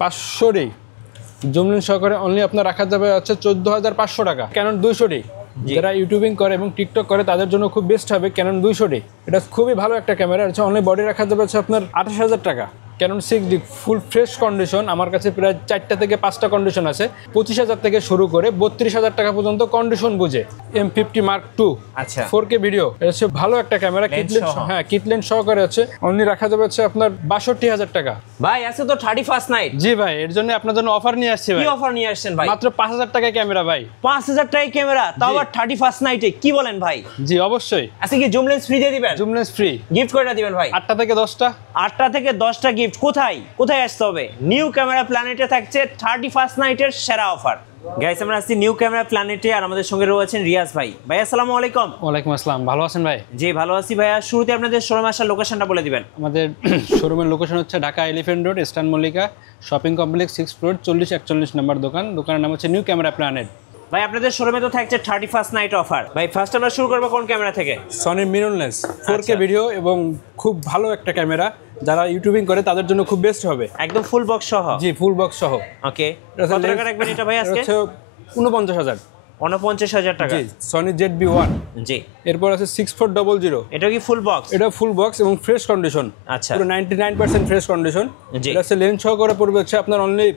500 zoom lens সহকারে only আপনার রাখা যাবে হচ্ছে 14,500 টাকা। ক্যানন 200 যারা ইউটিউবিং করে এবং টিকটক করে তাদের জন্য খুব বেস্ট হবে ক্যানন 200। এটা খুবই ভালো একটা ক্যামেরা হচ্ছে। অনলি বডি রাখা যাবে হচ্ছে আপনার 28,000 টাকা। Canon 6D full fresh condition, আমার কাছে প্রায় 4টা থেকে 5টা কন্ডিশন আছে। 25,000 থেকে শুরু করে 32,000 টাকা পর্যন্ত কন্ডিশন বুঝে। M50 Mark II, আচ্ছা 4K ভিডিও। এটা হচ্ছে ভালো একটা ক্যামেরা, হ্যাঁ কিট লেন্স সহকারে আছে। অনলি রাখা যাবে হচ্ছে আপনার 62,000 টাকা। ভাই আজকে তো 31st নাইট। জি ভাই, এর জন্য আপনার জন্য অফার নিয়ে আসছি ভাই। কি অফার নিয়ে আসছেন ভাই? মাত্র 5,000 টাকায় ক্যামেরা ভাই। 5,000 টাকায় ক্যামেরা, তাও আবার 31st নাইটে, কি বলেন ভাই? জি অবশ্যই। আজকে কি জুম লেন্স ফ্রি দিয়ে দিবেন? Zoom lens free. গিফট কয়টা দিবেন ভাই? 8টা থেকে 10টা। 8টা থেকে 10টা গিফট। কোথায় আসতে হবে? নিউ ক্যামেরা প্ল্যানেটে থাকছে 31st নাইটের সেরা অফার। গাইস আমরা আসছি নিউ ক্যামেরা প্ল্যানেটে, আর আমাদের সঙ্গে রয়েছেন রিয়াজ ভাই। ভাই আসসালামু আলাইকুম। ওয়ালাইকুম আসসালাম, ভালো আছেন ভাই? জি ভালো আছি ভাইয়া। শুরুতে আপনাদের শোরুম আসার লোকেশনটা বলে দিবেন। আমাদের শোরুমের লোকেশন হচ্ছে Dhaka elephant road, eastern Mallika shopping complex 6 floor 4041 নম্বর দোকান। দোকানের নাম হচ্ছে নিউ ক্যামেরা প্ল্যানেট। ভাই আপনাদের শোরুমে তো থাকছে 31st নাইট অফার। ভাই ফার্স্ট আমরা শুরু করবো কোন ক্যামেরা থেকে? সনি মিররলেস 4K ভিডিও এবং খুব ভালো একটা ক্যামেরা, যারা ইউটিউবিং করে তাদের জন্য খুব বেস্ট হবে। একদম ফুল বক্স সহ? জি ফুল বক্স সহ। ওকে, কত টাকা রাখবেন এটা ভাই আজকে? 49,000। 49,000 টাকা। জি সনি ZB-1। জি এরপর আছে 6400। এটা কি ফুল বক্স? এটা ফুল বক্স এবং ফ্রেশ কন্ডিশন। আচ্ছা পুরো 99% ফ্রেশ কন্ডিশন। জি। এটা আছে লেন্স সহকারে পড়বে হচ্ছে আপনার অনলি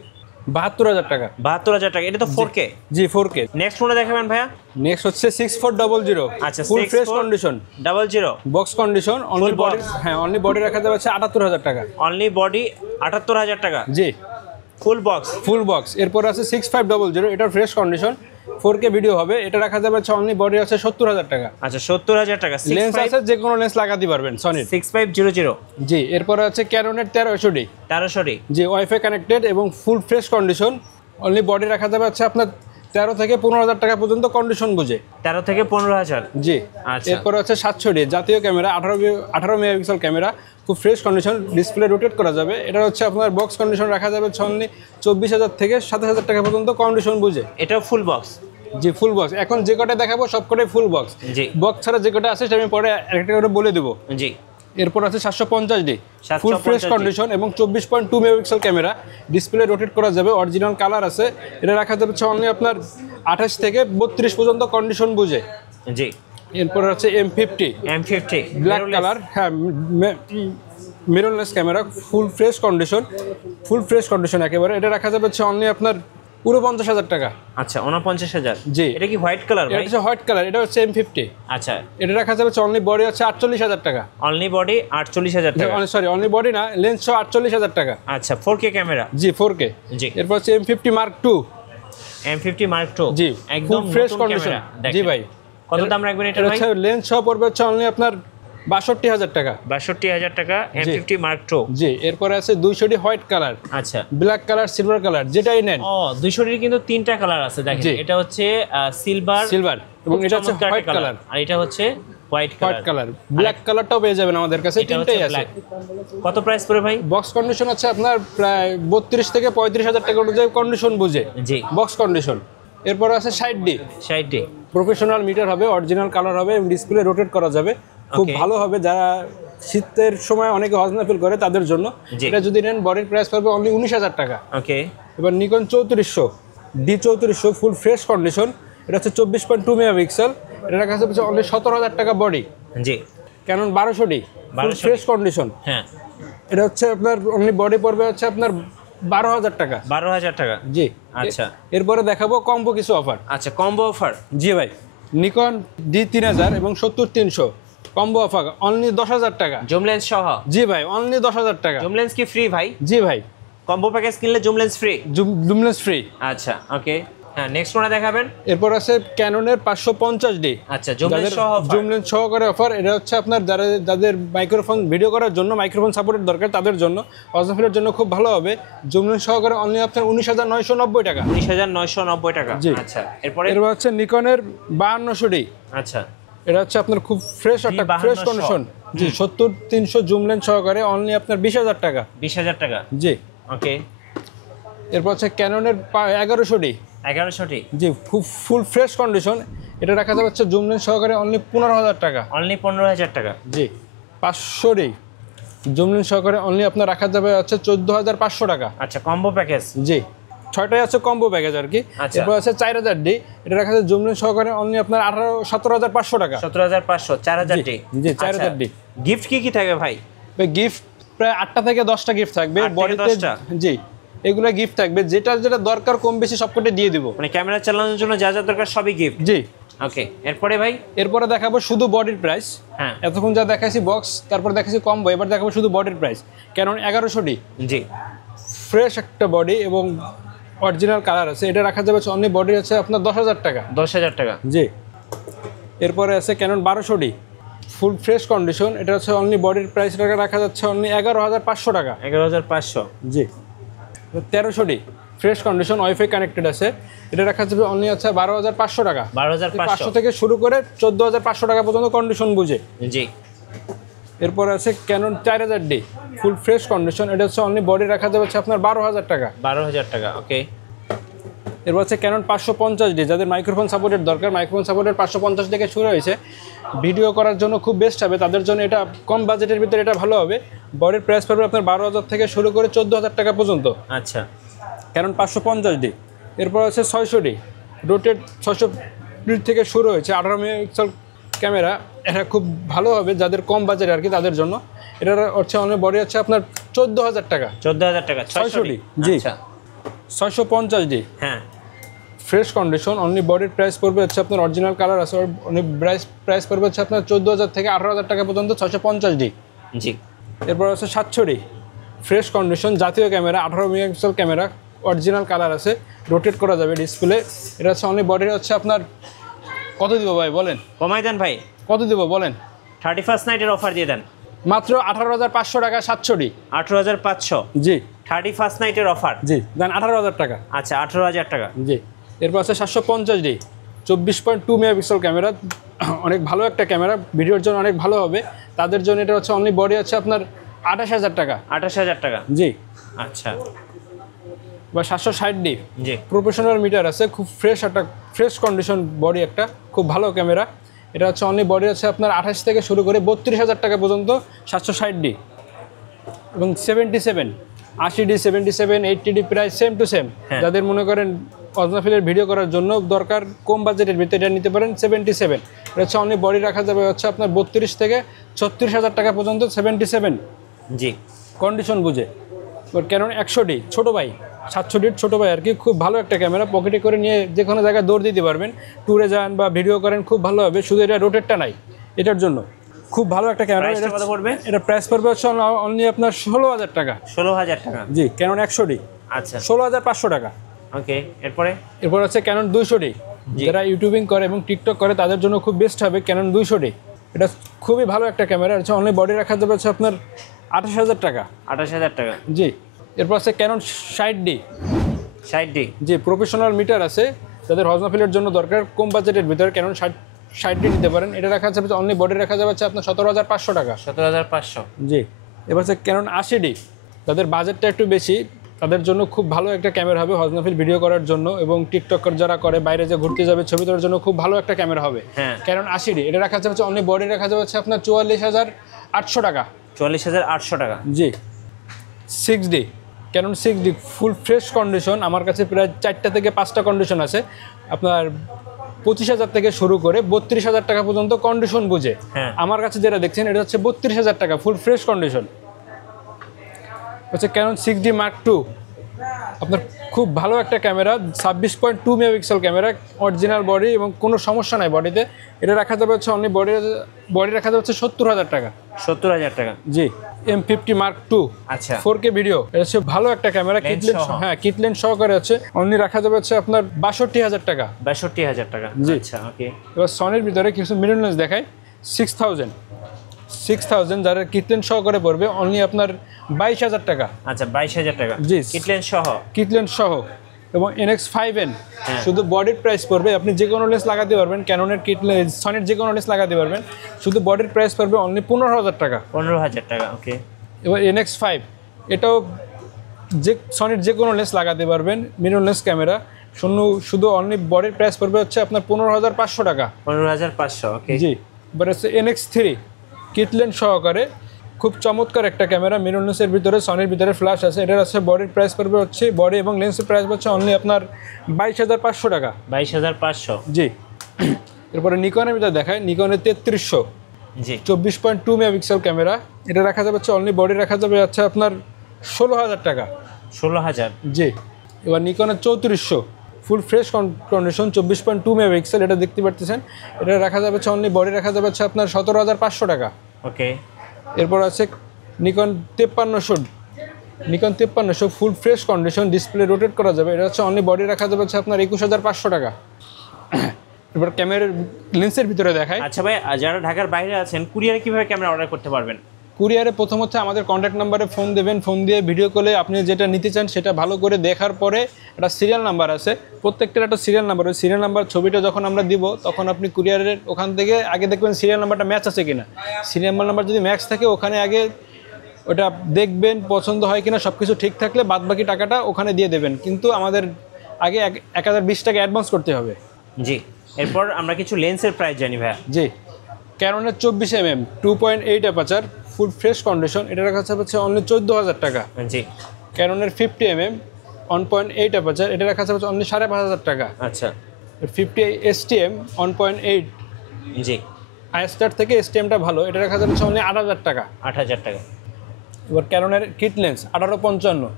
72,000 টাকা। 72,000 টাকা। এটা তো 4K। জি 4K। নেক্সট কোনটা দেখাবেন ভাইয়া? নেক্সট হচ্ছে 6400। আচ্ছা ফুল fresh condition, 6400 box condition. Only box। Body, হ্যাঁ অনলি বডি রাখা যাবে হচ্ছে 78,000 টাকা। অনলি বডি 78,000 টাকা। জি ফুল বক্স। Full box. এরপর আছে 6500, এটা ফ্রেশ কন্ডিশন 4K ভিডিও হবে। এটা রাখা যাবে হচ্ছে অনলি বডি আছে 70,000 টাকা। আচ্ছা 70,000 টাকা। লেন্স আছে যে কোনো লেন্স লাগাতে পারবেন সনির। 6500। জি এরপর আছে ক্যাননের 1300D। 1300 জি ওয়াইফাই কানেক্টেড এবং ফুল ফ্রেশ কন্ডিশন। অনলি বডি রাখা যাবে হচ্ছে আপনার 13 থেকে 15,000 টাকা পর্যন্ত কন্ডিশন বুঝে। 13 থেকে 15,000। জি আচ্ছা এরপর আছে 700D জাতীয় ক্যামেরা, 18 মেগাপিক্সেল ক্যামেরা, খুব ফ্রেশ কন্ডিশন, ডিসপ্লে রোটেট করা যাবে। এটা হচ্ছে আপনার বক্স কন্ডিশন রাখা যাবে অনলি 24,000 থেকে 27,000 টাকা পর্যন্ত কন্ডিশন বুঝে। এটাও ফুল বক্স? জি ফুল বক্স। এখন যে কটা দেখাবো সব কটাই ফুল বক্স। জি বক্স ছাড়া যে কটা আছে সেটা আমি পরে একটা করে বলে দেবো। জি এরপর আছে 750D ফুল 750D ফ্রেশ কন্ডিশন এবং 24.2 মেগাপিক্সেল ক্যামেরা, ডিসপ্লে রোটেট করা যাবে, অরিজিনাল কালার আছে। এটা রাখা যাবে অনলি আপনার 28 থেকে 32 পর্যন্ত কন্ডিশন বুঝে। জি এরপর আছে M50 ব্ল্যাক কালার, হ্যাঁ মিররলেস ক্যামেরা, ফুল ফ্রেশ কন্ডিশন একেবারে। এটা রাখা যাবে অনলি আপনার 49,000 টাকা। আচ্ছা 49,000। জি এটা কি হোয়াইট কালার এটা ভাই? হচ্ছে হোয়াইট কালার। এটা হচ্ছে M50। আচ্ছা এটা রাখা যাবে অনলি বডি হচ্ছে 48,000 টাকা। অনলি বডি 48,000 টাকা। সরি অনলি বডি না, লেন্স সহ 48,000 টাকা। আচ্ছা 4K ক্যামেরা? জি 4K। জি এরপর হচ্ছে M50 Mark II। M50 Mark II জি একদম ফ্রেশ নতুন কন্ডিশন। ক্যামেরা। জি ভাই। কত দাম রাখবেন এটা এটা ভাই? হচ্ছে লেন্স সহ পড়বে হচ্ছে অনলি আপনার 62,000 টাকা। 62,000 টাকা M50 Mark II। জি এরপরে আছে 200D হোয়াইট কালার, আচ্ছা ব্ল্যাক কালার, সিলভার কালার, যেটাই নেন। ও 200 এর কিন্তু তিনটা কালার আছে দেখেন। জি। এটা হচ্ছে সিলভার এবং এটা হচ্ছে হোয়াইট কালার। আর এটা হচ্ছে হোয়াইট কালার। ব্ল্যাক কালারটাও পেয়ে যাবেন আমাদের কাছে, তিনটাই আছে। কত প্রাইস পড়ে ভাই? বক্স কন্ডিশন আছে আপনার প্রায় 32 থেকে 35,000 টাকা অনুযায়ী কন্ডিশন বুঝে। জি বক্স কন্ডিশন। এরপর আছে 60D প্রফেশনাল মিটার হবে, অরিজিনাল কালার হবে এবং ডিসপ্লে রোটেট করা যাবে। খুব ভালো হবে যারা শীতের সময় অনেকে হজনা ফিল করে তাদের জন্য। এটা যদি নেন বডির প্রাইস পাবে অনলি 19,000 টাকা। ওকে। এবার নিকন 3400 ফুল ফ্রেশ কন্ডিশন। এটা হচ্ছে 24.2 মেগাপিক্সেল। এটা রাখা যাচ্ছে অনলি 17,000 টাকা বডি। জি Canon 1200D full fresh condition. হ্যাঁ এটা হচ্ছে আপনার অনলি বডি পড়বে হচ্ছে আপনার 12,000 টাকা। 12,000 টাকা। জি আচ্ছা এরপরে দেখাবো কম্বো কিছু অফার। আচ্ছা কম্বো অফার? জি ভাই, নিকন D3000 এবং 70-300 কম্বো অফার অনলি 10,000 টাকা। জুম লেন্স সহ? জি ভাই অনলি 10,000 টাকা। জুম লেন্স কি ফ্রি ভাই? জি ভাই, কম্বো প্যাকেজ কিনলে zoom lens free? Zoom lens free. আচ্ছা ওকে। হ্যাঁ নেক্সট কোনটা দেখাবেন? এরপর আছে ক্যাননের 550D। আচ্ছা জুম লেন্স সহ অফার? জুম লেন্স সহকারে অফার। এটা হচ্ছে আপনার যাদের মাইক্রোফোন ভিডিও করার জন্য মাইক্রোফোন সাপোর্টের দরকার তাদের জন্য, অজনাফিলের জন্য খুব ভালো হবে। জুম লেন্স সহকারে অনলি আপনার 19,990 টাকা। 19,990 টাকা। জি। আচ্ছা এরপরে? এরপর হচ্ছে নিকনের 5200D। আচ্ছা এটা হচ্ছে আপনার খুব ফ্রেশ একটা ফ্রেশ কন্ডিশন। জি 70-300 জুম লেন্স সহকারে অনলি আপনার 20,000 টাকা। 20,000 টাকা। জি ওকে। এরপর হচ্ছে ক্যাননের 1100D। 1100D জি খুব ফুল ফ্রেশ কন্ডিশন। এটা রাখা যাবে হচ্ছে জুম লেন্স সহকারে অনলি 15,000 টাকা। অনলি 15,000 টাকা। জি 500D জুম লেন্স সহকারে অনলি আপনার রাখা যাবে হচ্ছে 14,500 টাকা। আচ্ছা, কম্বো প্যাকেজ। জি, 6টাই আছে কম্বো প্যাকেজ আর কি। আচ্ছা। এরপর আছে 4000D, এটা রাখা যাবে জুম লেন্স সহকারে অনলি আপনার 17,500 টাকা। 17,500, 4000D। জি 4000D। গিফট কি কি থাকে ভাই? গিফট প্রায় 8টা থেকে 10টা গিফট থাকবে 8 থেকে বডিতে। 10টা? জি, এগুলো গিফট থাকবে, যেটা যেটা দরকার কম বেশি সবকটা দিয়ে দিব। মানে ক্যামেরা চালানোর জন্য যা যা দরকার সবই গিফট। জি। ওকে, এরপরে ভাই? এরপরে দেখাবো শুধু বডির প্রাইস। হ্যাঁ। এতক্ষণ যা দেখাইছি বক্স, তারপর দেখাইছি কম্বো, এবার দেখাবো শুধু বডির প্রাইস। ক্যানন 1100D, জি। ফ্রেশ একটা বডি এবং অরিজিনাল কালার আছে, এটা রাখা যাবে অনলি বডি আছে আপনার 10,000 টাকা। 10,000 টাকা। জি। এরপরে আছে Canon 1200D, full fresh condition, এটা হচ্ছে অনলি বডির প্রাইস রাখা যাচ্ছে অনলি 11,500 টাকা। 11,500। জি। 1300D, fresh condition, wifi connected আছে, এটা রাখা যাবে অনলি আছে 12,500 টাকা। 12,500 থেকে শুরু করে 14,500 টাকা পর্যন্ত কন্ডিশন বুঝে। জি। এরপর আছে ক্যানন 4000D, ফুল ফ্রেশ কন্ডিশন, এটা হচ্ছে অনলি বডি রাখা যাবে হচ্ছে আপনার 12,000 টাকা। 12,000 টাকা। ওকে। এরপর আছে ক্যানন 550D, যাদের মাইক্রোফোন সাপোর্টের দরকার, মাইক্রোফোন সাপোর্টের 550 থেকে শুরু হয়েছে, ভিডিও করার জন্য খুব বেস্ট হবে তাদের জন্য, এটা কম বাজেটের ভিতরে এটা ভালো হবে। বডির প্রাইস পড়বে আপনার 12,000 থেকে শুরু করে 14,000 টাকা পর্যন্ত। আচ্ছা। Canon 550D। এরপর আছে 600D, রোটেট 600 থেকে শুরু হয়েছে, 18 মেগাপিক্সেল ক্যামেরা, এটা খুব ভালো হবে যাদের কম বাজেট আর কি তাদের জন্য। এটার হচ্ছে অনেক বডি হচ্ছে আপনার 14,000 টাকা। 14,000 টাকা। 600D। জি। আচ্ছা। 650D, হ্যাঁ। ফ্রেশ কন্ডিশন, অনলি বডির প্রাইস পড়বে হচ্ছে আপনার অরিজিনাল কালার আছে, অনেক প্রাইস পড়বে হচ্ছে আপনার 14,000 থেকে 18,000 টাকা পর্যন্ত। 650D। জি। এরপর আছে 700D, ফ্রেশ কন্ডিশন, জাতীয় camera, 18 megapixel camera, original colour আছে, রোটেট করা যাবে ডিসপ্লে। এটা হচ্ছে অনলি বডির হচ্ছে আপনার কত দিব ভাই বলেন? কমাই দেন ভাই। কত দিব বলেন? 31st নাইটের অফার দিয়ে দেন। মাত্র 18,500 টাকা। 700D। 18,500। জি। 31st নাইটের offer. জি, দেন 18,000 টাকা। আচ্ছা, 18,000 টাকা। জি। এরপর আছে 750D, 24.2 মেগাপিক্সেল ক্যামেরা, অনেক ভালো একটা ক্যামেরা, ভিডিওর জন্য অনেক ভালো হবে তাদের জন্য। এটা হচ্ছে অনলি বডি আছে আপনার 28,000 টাকা। 28,000 টাকা। জি। আচ্ছা। বা 760D, জি। প্রফেশনাল মিটার আছে, খুব ফ্রেশ কন্ডিশন বডি, একটা খুব ভালো ক্যামেরা, এটা হচ্ছে অনলি বডি আছে আপনার 28 থেকে শুরু করে 32,000 টাকা পর্যন্ত। 760D এবং 77, 80D, 77, 80D প্রায় সেম টু সেম। হ্যাঁ। যাদের মনে করেন অজনাফিলের ভিডিও করার জন্য দরকার কম বাজেটের ভিতরে, এটা নিতে পারেন। 77, এটা হচ্ছে অনলি বডি রাখা যাবে হচ্ছে আপনার 32 থেকে 36,000 টাকা পর্যন্ত। 77 জি। কন্ডিশন বুঝে। ক্যানন 100D, ছোটো ভাই, 700D ছোটো ভাই আর কি, খুব ভালো একটা ক্যামেরা, পকেটে করে নিয়ে যে কোনো জায়গায় দৌড় দিতে পারবেন, ট্যুরে যান বা ভিডিও করেন, খুব ভালো হবে। শুধু এটা রোটেটটা নাই, এটার জন্য খুব ভালো একটা ক্যামেরা। প্রাইসটা কত পড়বে? এটা প্রাইস পড়বে হচ্ছে অনলি আপনার 16,000 টাকা। 16,000 টাকা। জি, ক্যানন 100D, আচ্ছা। 16,500 টাকা। ওকে, এরপরে? এরপর হচ্ছে ক্যানন 200D, যারা ইউটিউবিং করে এবং টিকটক করে তাদের জন্য খুব বেস্ট হবে ক্যানন 200D। এটা খুবই ভালো একটা ক্যামেরা, হচ্ছে অনলি বডি রাখা যাবে হচ্ছে আপনার 28,000 টাকা। 28,000 টাকা। জি। এরপর আছে ক্যানন 60D। 60D। যে প্রফেশনাল মিটার আছে, যাদের হজনাফিলের জন্য দরকার কম বাজেটের ভিতরে, ক্যানন 60D নিতে পারেন। এটা রাখা যাবে অনলি বডি রাখা যাবে হচ্ছে আপনার 17,500 টাকা। 17,500। জি। এবার হচ্ছে ক্যানন 80D, যাদের বাজেটটা একটু বেশি তাদের জন্য খুব ভালো একটা ক্যামেরা হবে হজনাফিল ভিডিও করার জন্য, এবং টিকটকার যারা করে বাইরে যে ঘুরতে যাবে ছবি তোলার জন্য খুব ভালো একটা ক্যামেরা হবে। হ্যাঁ। ক্যানন 80D, এটা রাখা যাবে অনলি বডি রাখা যাবে হচ্ছে আপনার 44,800 টাকা। 44,800 টাকা। জি। 6D, Canon 6D, full fresh condition, আমার কাছে প্রায় 4টা থেকে 5টা কন্ডিশন আছে, আপনার 25,000 থেকে শুরু করে 32,000 টাকা পর্যন্ত কন্ডিশন বুঝে। হ্যাঁ। আমার কাছে যেটা দেখছেন এটা হচ্ছে 32,000 টাকা, ফুল ফ্রেশ কন্ডিশন। হচ্ছে ক্যানন 6D Mark II, আপনার খুব ভালো একটা camera, 26.2 megapixel camera, original body এবং কোনো সমস্যা নাই বডিতে। এটা রাখা যাবে হচ্ছে অনলি বডি রাখা যাবে হচ্ছে 70,000 টাকা। 70,000 টাকা। জি। M50 Mark II, আচ্ছা। 4K ভিডিও, এটা হচ্ছে ভালো একটা ক্যামেরা, Lens কিটলেন্স, সহ। হ্যাঁ কিটলেন্স সহকারে আছে, অনলি রাখা যাবে হচ্ছে আপনার 62,000 টাকা। 62,000 টাকা। জি। আচ্ছা, ওকে। এবার সনির ভিতরে কিছু মিরর লেন্স দেখায়, 6,000 যারা কিটলেন্স সহকারে পড়বে অনলি আপনার 22,000 টাকা। আচ্ছা, 22,000 টাকা। জি। কিটলেন্স সহ। কিটলেন্স সহ, এবং NX5N, হ্যাঁ। শুধু বডির প্রাইস পড়বে, আপনি যে কোনো লেন্স লাগাতে পারবেন, ক্যাননের কিটলেন্স, সনির যে কোনো লেন্স লাগাতে পারবেন, শুধু বডির প্রাইস পড়বে অনলি 15,000 টাকা। 15,000 টাকা। ওকে। এবার NX5, এটাও যে সনির যে কোনো লেন্স লাগাতে পারবেন, মিরর লেন্স ক্যামেরা, শুধু অনলি বডির প্রাইস পড়বে হচ্ছে আপনার 15,500 টাকা। 15,500। ওকে। জি। এবার হচ্ছে NX3, কিট লেন্স সহকারে, খুব চমৎকার একটা ক্যামেরা, মিররলেসের ভিতরে, সনির ভিতরে ফ্ল্যাশ আছে। এটার আছে বডির প্রাইস পড়বে হচ্ছে, বডি এবং লেন্সের প্রাইস হচ্ছে অনলি আপনার 22,500 টাকা। 22,500। জি। এরপরে নিকনের ভিতরে দেখায়, নিকনের 3300, জি 24.2 মেগাপিক্সেল ক্যামেরা। এটা রাখা যাবে হচ্ছে অনলি, বডি রাখা যাবে হচ্ছে আপনার 16,000 টাকা। 16,000। জি। এবার নিকনের 3400, ফুল ফ্রেশ কন্ডিশন, 24.2 মেগাপিক্সেল। এটা দেখতে পারতেছেন, এটা রাখা যাবে হচ্ছে অনলি, বডি রাখা যাবে হচ্ছে আপনার 17,500 টাকা। ওকে। এরপর আছে নিকন 5300, নিকন 5300 ফুল ফ্রেশ কন্ডিশন, ডিসপ্লে রোটেট করা যাবে। এটা হচ্ছে অনলি, বডি রাখা যাবে হচ্ছে আপনার 21,500 টাকা। এবার ক্যামেরার লেন্সের ভিতরে দেখায়। আচ্ছা ভাই, যারা ঢাকার বাইরে আছেন কুরিয়ারে কিভাবে ক্যামেরা অর্ডার করতে পারবেন? কুরিয়ারে প্রথম হচ্ছে আমাদের কন্ট্যাক্ট নাম্বারে ফোন দেবেন, ফোন দিয়ে ভিডিও কলে আপনি যেটা নিতে চান সেটা ভালো করে দেখার পরে একটা সিরিয়াল নাম্বার আছে, প্রত্যেকটার একটা সিরিয়াল নাম্বার। ওই সিরিয়াল নাম্বার ছবিটা যখন আমরা দিব তখন আপনি কুরিয়ারের ওখান থেকে আগে দেখবেন সিরিয়াল নাম্বারটা ম্যাচ আছে কিনা। সিরিয়াল নাম্বার যদি ম্যাচ থাকে ওখানে আগে ওটা দেখবেন, পছন্দ হয় কিনা, সব কিছু ঠিক থাকলে বাদবাকি টাকাটা ওখানে দিয়ে দেবেন। কিন্তু আমাদের আগে 1020 টাকা অ্যাডভান্স করতে হবে। জি। এরপর আমরা কিছু লেন্সের প্রাইস জানি ভাইয়া। জি। ক্যাননের 24mm 2.8 অ্যাপারচার, ফুল ফ্রেশ কন্ডিশন। এটা রাখা হচ্ছে অনলি 14,000 টাকা। জি। ক্যাননের 50mm 1.8 অ্যাপারচার, এটা রাখা হচ্ছে অনলি 5,500 টাকা। আচ্ছা। 50 STM 1.8। জি। আইস্টার থেকে STMটা ভালো, এটা রাখা যাচ্ছে অনলি 8,000 টাকা। 8,000 টাকা। এবার ক্যাননের কিট লেন্স 1855,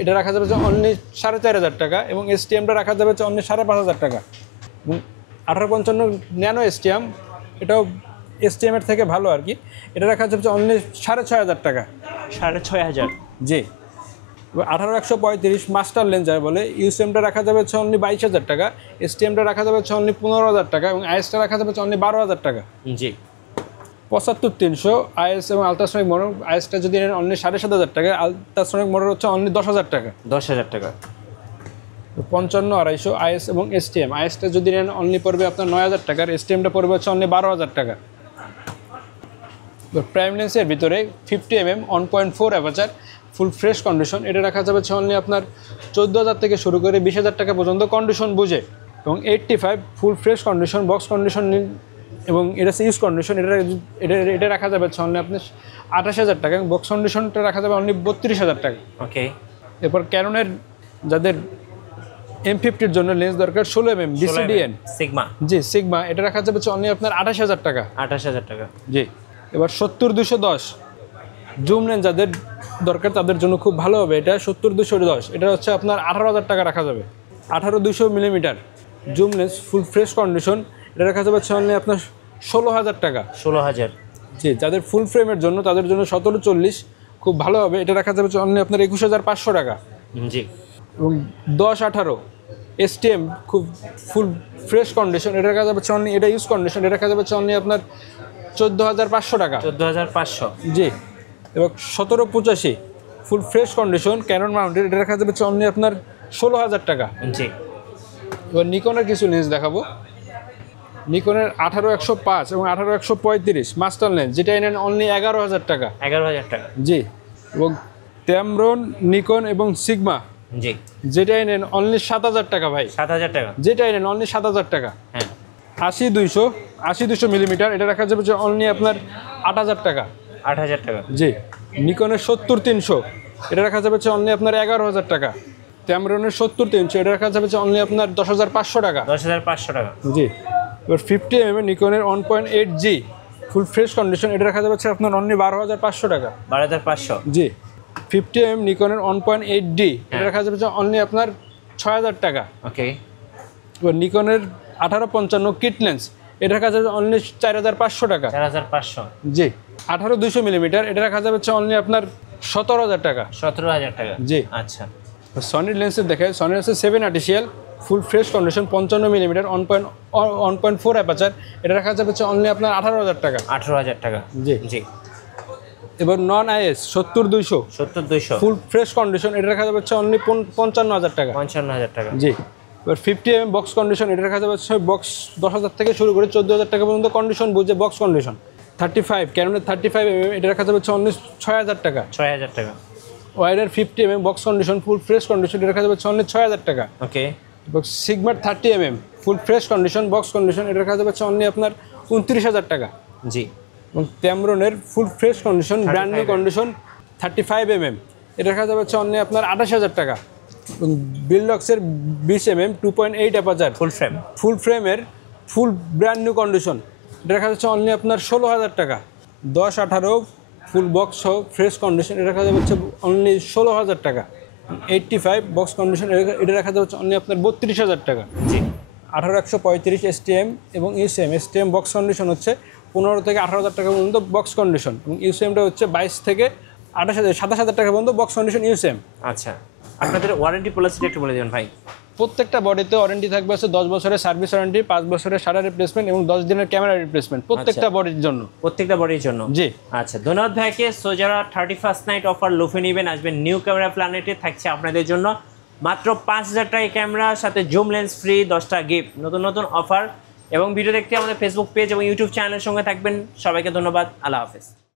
এটা রাখা যাবে অনলি 4,500 টাকা, এবং STMটা রাখা যাবে অনলি 5,500 টাকা। এবং 1855 ন্যানো STM, এটাও STM এর থেকে ভালো আর কি। এটা রাখা যাচ্ছে অনলি 6,500 টাকা। 6,500। জি। এবার 18-135 মাস্টার লেন্স যার বলে, ইউসিএমটা রাখা যাবে হচ্ছে অনলি 22,000 টাকা, STMটা রাখা যাবে হচ্ছে অনলি 15,000 টাকা, এবং আইএসটা রাখা যাবে হচ্ছে অনলি 12,000 টাকা। জি। 75-300 আইএস এবং আলট্রাসনিক মোটর, আইএসটা যদি নেন অনলি 7,500 টাকা, আলট্রাসনিক মোটর হচ্ছে অনলি 10,000 টাকা। 10,000 টাকা। 55-250 আইএস এবং STM, আইএসটা যদি নেন অনলি পড়বে আপনার 9,000 টাকার, STMটা পড়বে হচ্ছে অনলি 12,000 টাকা। প্রাইম লেন্সের ভিতরে 50mm 1.4 অ্যাপারচার, ফুল ফ্রেশ কন্ডিশন, এটা রাখা যাবে হচ্ছে অনলি আপনার 14,000 থেকে শুরু করে 20,000 টাকা পর্যন্ত কন্ডিশন বুঝে। এবং 85 ফুল ফ্রেশ কন্ডিশন, বক্স কন্ডিশন এবং এটা ইউজ কন্ডিশন, এটা রাখা যাবে হচ্ছে অনলি আপনার 28,000 টাকা, এবং বক্স কন্ডিশনটা রাখা যাবে অনলি 32,000 টাকা। ওকে। এরপর ক্যাননের যাদের M50-র জন্য লেন্স দরকার 16mm DCDN সিগমা। জি সিগমা, এটা রাখা যাবে হচ্ছে অনলি আপনার 28,000 টাকা। 28,000 টাকা। জি। এবার 70-210 জুম লেন্স যাদের দরকার তাদের জন্য খুব ভালো হবে। এটা 70-210, এটা হচ্ছে আপনার 18,000 টাকা রাখা যাবে। 18-200mm জুম লেন্স, ফুল ফ্রেশ কন্ডিশন, এটা রাখা যাবে হচ্ছে অনলি আপনার 16,000 টাকা। 16,000। জি। যাদের ফুল ফ্রেমের জন্য তাদের জন্য 17-40 খুব ভালো হবে, এটা রাখা যাবে হচ্ছে অনলি আপনার 21,500 টাকা। জি। এবং 10-18 STM খুব ফুল ফ্রেশ কন্ডিশন, এটা রাখা যাবে হচ্ছে অনলি, এটা ইউজ কন্ডিশন, এটা রাখা যাবে হচ্ছে অনলি আপনার 14,500 টাকা। 14,500। জি। এবং 17-85 full fresh condition Canon mounted, এটা রাখা যাবে হচ্ছে অনলি আপনার 16,000 টাকা। জি। এবার নিকনের কিছু লেন্স দেখাবো। নিকনের 18-105 এবং 18-135 মাস্টার লেন্স, যেটা নেন অনলি 11,000 টাকা। 11,000 টাকা। জি। এবং ট্যামরন, নিকন এবং সিগমা, জি। যেটাই নেন অনলি 7,000 টাকা ভাই। 7,000 টাকা। যেটাই নেন অনলি 7,000 টাকা। হ্যাঁ। 80-200 মিলিমিটার, এটা রাখা যাবে অনলি আপনার 8,000 টাকা। 8,000 টাকা। জি। নিকনের 70-300, এটা রাখা যাবে অনলি আপনার 11,000 টাকা। ট্যামরনের 70-300, এটা রাখা যাবে অনলি আপনার 10,500 টাকা। 10,500 টাকা। জি। এবার 50mm নিকনের 1.8G ফুল ফ্রেশ কন্ডিশন, এটা রাখা যাবে আপনার অনলি 12,500 টাকা। 12,500। জি। 50mm নিকনের 1.8D, এটা রাখা যাবে অনলি আপনার 6,000 টাকা। ওকে। এবার নিকনের 18-55 কিট লেন্স, এটা রাখা যাবে অনলি 4,500 টাকা। 4,500। জি। 18-200mm, এটা রাখা যাবে অনলি আপনার 17,000 টাকা। 17,000 টাকা। জি। আচ্ছা। সনির লেন্সের দেখায়, সনির আছে 7 আর্টিফিশিয়াল ফুল ফ্রেশ কন্ডিশন 55mm 1.4 অ্যাপারচার, এটা রাখা যাবে অনলি আপনার 18,000 টাকা। 18,000 টাকা। জি। জি। এবার নন আইএস 70-200 70-200। ফুল ফ্রেশ কন্ডিশন, এটা রাখা যাবে অনলি 55,000 টাকা। 55,000 টাকা। জি। এবার 50mm বক্স কন্ডিশন, এটা রাখা যাবে বক্স 10,000 থেকে শুরু করে 14,000 টাকা পর্যন্ত কন্ডিশন বুঝে বক্স কন্ডিশন। 35 ক্যাননের 35mm, এটা রাখা যাবে অনলি 6,000 টাকা। 6,000 টাকা। Wider 50mm box condition full fresh condition, এটা রাখা যাবে অনলি 6,000 টাকা। ওকে। এবং সিগমার 30mm full fresh condition box condition, এটা রাখা যাবে অনলি আপনার 29,000 টাকা। জি। এবং ক্যামরনের full fresh condition, brand new condition 35mm, এটা রাখা যাবে হচ্ছে অনলি আপনার 28,000 টাকা। এবং বিলডক্সের 20mm 2.8 অ্যাপারচার ফুল ফ্রেমের ফুল ব্র্যান্ড নিউ কন্ডিশন, এটা রাখা যাচ্ছে অনলি আপনার 16,000 টাকা। 10-18 ফুল বক্স সহ ফ্রেশ কন্ডিশন, এটা রাখা যাবে হচ্ছে অনলি 16,000 টাকা। 85 বক্স কন্ডিশন, এটা রাখা যাবে হচ্ছে অনলি আপনার 32,000 টাকা। জি 18135 STM এবং ইউসিএম। STM বক্স কন্ডিশন হচ্ছে 15 থেকে 18,000 টাকা পর্যন্ত বক্স কন্ডিশন, এবং ইউসিএমটা হচ্ছে 22 থেকে 27,000 টাকা পর্যন্ত বক্স কন্ডিশন ইউসিএম। আচ্ছা, আপনাদের ওয়ারেন্টি পলিসিটা একটু বলে দেবেন ভাই। প্রত্যেকটা বডিতে ওয়ারেন্টি থাকবে হচ্ছে 10 বছরের সার্ভিস ওয়ারেন্টি, 5 বছরের শাটার রিপ্লেসমেন্ট এবং 10 দিনের ক্যামেরা রিপ্লেসমেন্ট প্রত্যেকটা বডির জন্য। প্রত্যেকটা বডির জন্য? জি। আচ্ছা, ধন্যবাদ ভাইকে। সো যারা 31st নাইট অফার লুফে নেবেন, আসবেন নিউ ক্যামেরা প্ল্যানেটে, থাকছে আপনাদের জন্য মাত্র 5,000 টাকা ক্যামেরার সাথে জুম লেন্স ফ্রি, 10টা গিফট, নতুন নতুন অফার। এবং ভিডিও দেখতে আমাদের ফেসবুক পেজ এবং ইউটিউব চ্যানেলের সঙ্গে থাকবেন। সবাইকে ধন্যবাদ, আল্লাহ হাফেজ।